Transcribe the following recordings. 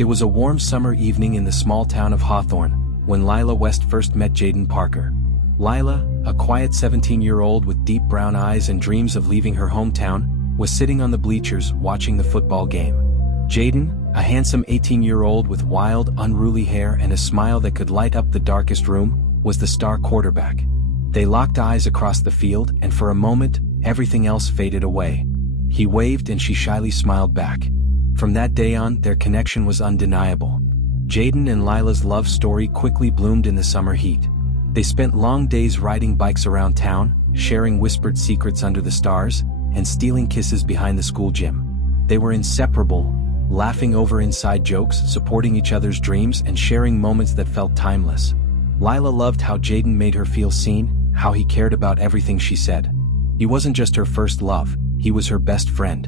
It was a warm summer evening in the small town of Hawthorne, when Lila West first met Jaden Parker. Lila, a quiet 17-year-old with deep brown eyes and dreams of leaving her hometown, was sitting on the bleachers watching the football game. Jaden, a handsome 18-year-old with wild, unruly hair and a smile that could light up the darkest room, was the star quarterback. They locked eyes across the field, and for a moment, everything else faded away. He waved and she shyly smiled back. From that day on, their connection was undeniable. Jaden and Lila's love story quickly bloomed in the summer heat. They spent long days riding bikes around town, sharing whispered secrets under the stars, and stealing kisses behind the school gym. They were inseparable, laughing over inside jokes, supporting each other's dreams, and sharing moments that felt timeless. Lila loved how Jaden made her feel seen, how he cared about everything she said. He wasn't just her first love, he was her best friend.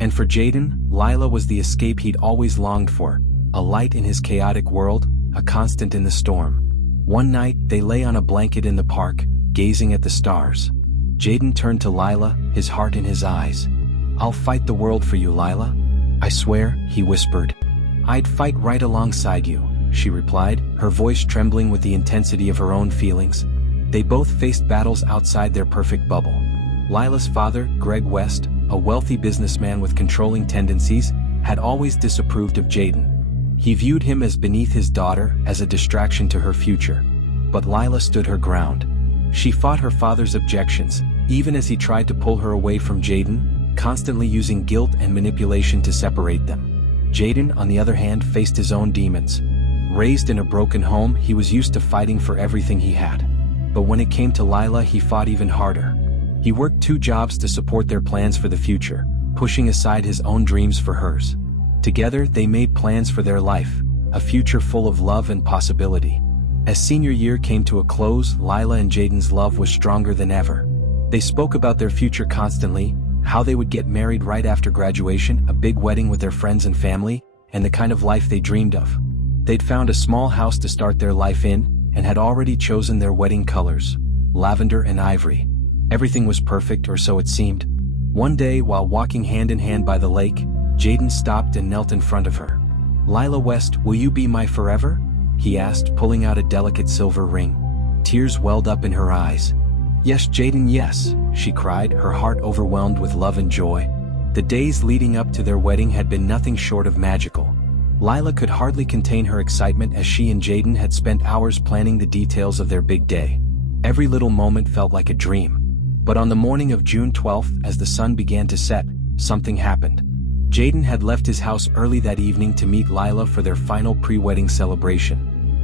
And for Jaden, Lila was the escape he'd always longed for, a light in his chaotic world, a constant in the storm. One night, they lay on a blanket in the park, gazing at the stars. Jaden turned to Lila, his heart in his eyes. "I'll fight the world for you, Lila. I swear," he whispered. "I'd fight right alongside you," she replied, her voice trembling with the intensity of her own feelings. They both faced battles outside their perfect bubble. Lila's father, Greg West, a wealthy businessman with controlling tendencies, had always disapproved of Jaden. He viewed him as beneath his daughter, as a distraction to her future. But Lila stood her ground. She fought her father's objections, even as he tried to pull her away from Jaden, constantly using guilt and manipulation to separate them. Jaden, on the other hand, faced his own demons. Raised in a broken home, he was used to fighting for everything he had. But when it came to Lila, he fought even harder. He worked 2 jobs to support their plans for the future, pushing aside his own dreams for hers. Together, they made plans for their life, a future full of love and possibility. As senior year came to a close, Lila and Jaden's love was stronger than ever. They spoke about their future constantly, how they would get married right after graduation, a big wedding with their friends and family, and the kind of life they dreamed of. They'd found a small house to start their life in, and had already chosen their wedding colors, lavender and ivory. Everything was perfect, or so it seemed. One day, while walking hand in hand by the lake, Jaden stopped and knelt in front of her. "Lila West, will you be my forever?" he asked, pulling out a delicate silver ring. Tears welled up in her eyes. "Yes, Jaden, yes," she cried, her heart overwhelmed with love and joy. The days leading up to their wedding had been nothing short of magical. Lila could hardly contain her excitement as she and Jaden had spent hours planning the details of their big day. Every little moment felt like a dream. But on the morning of June 12th, as the sun began to set, something happened. Jaden had left his house early that evening to meet Lila for their final pre-wedding celebration.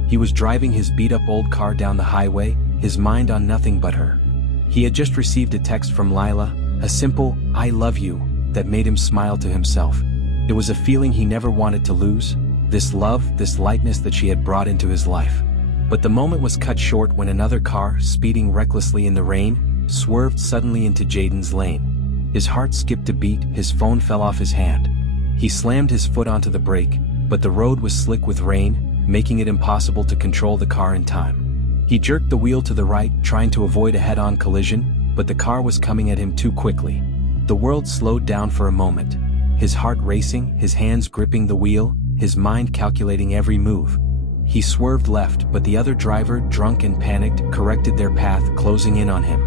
He was driving his beat-up old car down the highway, his mind on nothing but her. He had just received a text from Lila, a simple, "I love you," that made him smile to himself. It was a feeling he never wanted to lose, this love, this lightness that she had brought into his life. But the moment was cut short when another car, speeding recklessly in the rain, swerved suddenly into Jaden's lane. His heart skipped a beat, his phone fell off his hand. He slammed his foot onto the brake, but the road was slick with rain, making it impossible to control the car in time. He jerked the wheel to the right, trying to avoid a head-on collision, but the car was coming at him too quickly. The world slowed down for a moment. His heart racing, his hands gripping the wheel, his mind calculating every move. He swerved left, but the other driver, drunk and panicked, corrected their path, closing in on him.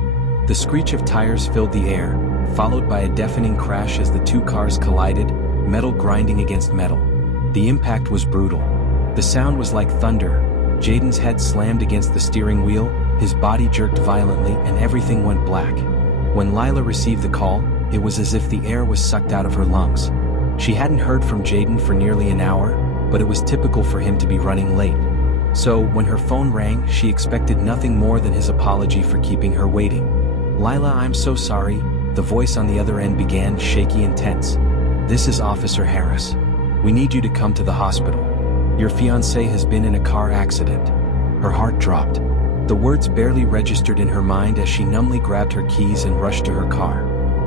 The screech of tires filled the air, followed by a deafening crash as the 2 cars collided, metal grinding against metal. The impact was brutal. The sound was like thunder. Jaden's head slammed against the steering wheel, his body jerked violently, and everything went black. When Lila received the call, it was as if the air was sucked out of her lungs. She hadn't heard from Jaden for nearly an hour, but it was typical for him to be running late. So, when her phone rang, she expected nothing more than his apology for keeping her waiting. "Lila, I'm so sorry," the voice on the other end began, shaky and tense. "This is Officer Harris. We need you to come to the hospital. Your fiancé has been in a car accident." Her heart dropped. The words barely registered in her mind as she numbly grabbed her keys and rushed to her car.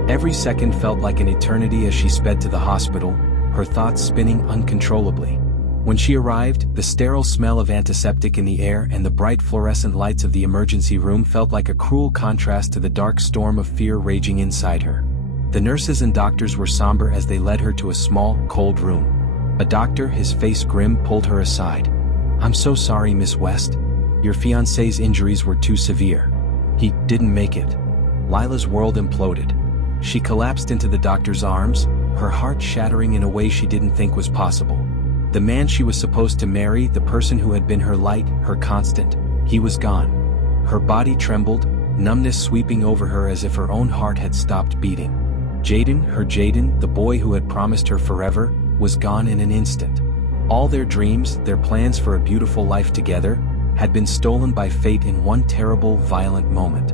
Every second felt like an eternity as she sped to the hospital, her thoughts spinning uncontrollably. When she arrived, the sterile smell of antiseptic in the air and the bright fluorescent lights of the emergency room felt like a cruel contrast to the dark storm of fear raging inside her. The nurses and doctors were somber as they led her to a small, cold room. A doctor, his face grim, pulled her aside. "I'm so sorry, Miss West. Your fiancé's injuries were too severe. He didn't make it." Lila's world imploded. She collapsed into the doctor's arms, her heart shattering in a way she didn't think was possible. The man she was supposed to marry, the person who had been her light, her constant, he was gone. Her body trembled, numbness sweeping over her as if her own heart had stopped beating. Jaden, her Jaden, the boy who had promised her forever, was gone in an instant. All their dreams, their plans for a beautiful life together, had been stolen by fate in one terrible, violent moment.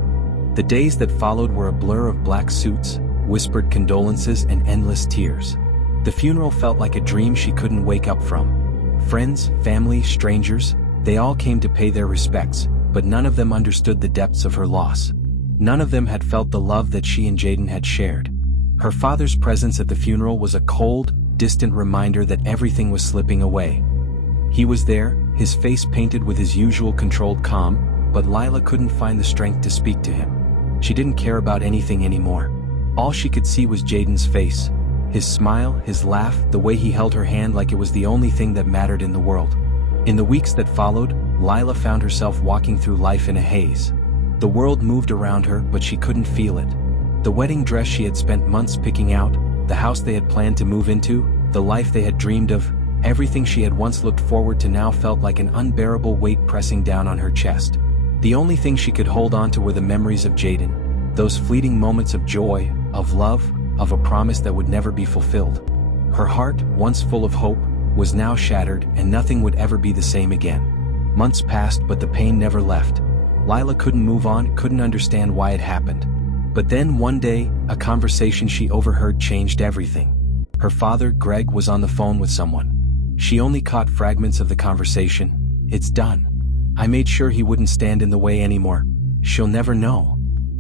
The days that followed were a blur of black suits, whispered condolences, and endless tears. The funeral felt like a dream she couldn't wake up from. Friends, family, strangers, they all came to pay their respects, but none of them understood the depths of her loss. None of them had felt the love that she and Jaden had shared. Her father's presence at the funeral was a cold, distant reminder that everything was slipping away. He was there, his face painted with his usual controlled calm, but Lila couldn't find the strength to speak to him. She didn't care about anything anymore. All she could see was Jaden's face. His smile, his laugh, the way he held her hand like it was the only thing that mattered in the world. In the weeks that followed, Lila found herself walking through life in a haze. The world moved around her, but she couldn't feel it. The wedding dress she had spent months picking out, the house they had planned to move into, the life they had dreamed of, everything she had once looked forward to now felt like an unbearable weight pressing down on her chest. The only thing she could hold on to were the memories of Jaden, those fleeting moments of joy, of love, of a promise that would never be fulfilled. Her heart, once full of hope, was now shattered, and nothing would ever be the same again. Months passed, but the pain never left. Lila couldn't move on, couldn't understand why it happened. But then one day, a conversation she overheard changed everything. Her father, Greg, was on the phone with someone. She only caught fragments of the conversation. "It's done. I made sure he wouldn't stand in the way anymore. She'll never know."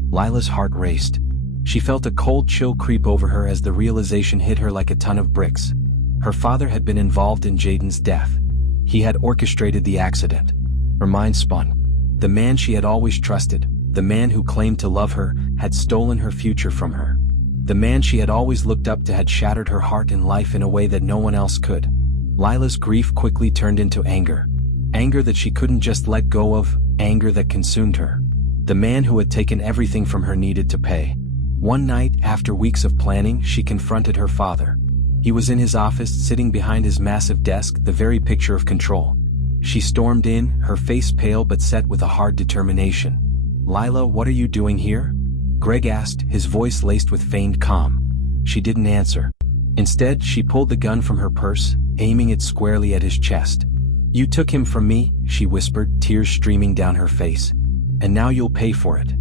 Lila's heart raced. She felt a cold chill creep over her as the realization hit her like a ton of bricks. Her father had been involved in Jaden's death. He had orchestrated the accident. Her mind spun. The man she had always trusted, the man who claimed to love her, had stolen her future from her. The man she had always looked up to had shattered her heart and life in a way that no one else could. Lila's grief quickly turned into anger. Anger that she couldn't just let go of, anger that consumed her. The man who had taken everything from her needed to pay. One night, after weeks of planning, she confronted her father. He was in his office, sitting behind his massive desk, the very picture of control. She stormed in, her face pale but set with a hard determination. "Lila, what are you doing here?" Greg asked, his voice laced with feigned calm. She didn't answer. Instead, she pulled the gun from her purse, aiming it squarely at his chest. "You took him from me," she whispered, tears streaming down her face. "And now you'll pay for it."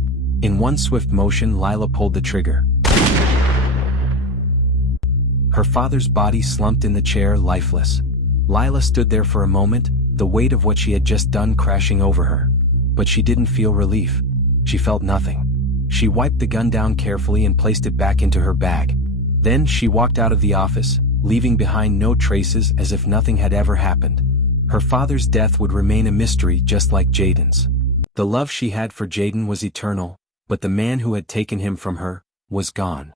In one swift motion, Lila pulled the trigger. Her father's body slumped in the chair, lifeless. Lila stood there for a moment, the weight of what she had just done crashing over her. But she didn't feel relief. She felt nothing. She wiped the gun down carefully and placed it back into her bag. Then she walked out of the office, leaving behind no traces, as if nothing had ever happened. Her father's death would remain a mystery, just like Jaden's. The love she had for Jaden was eternal, but the man who had taken him from her was gone.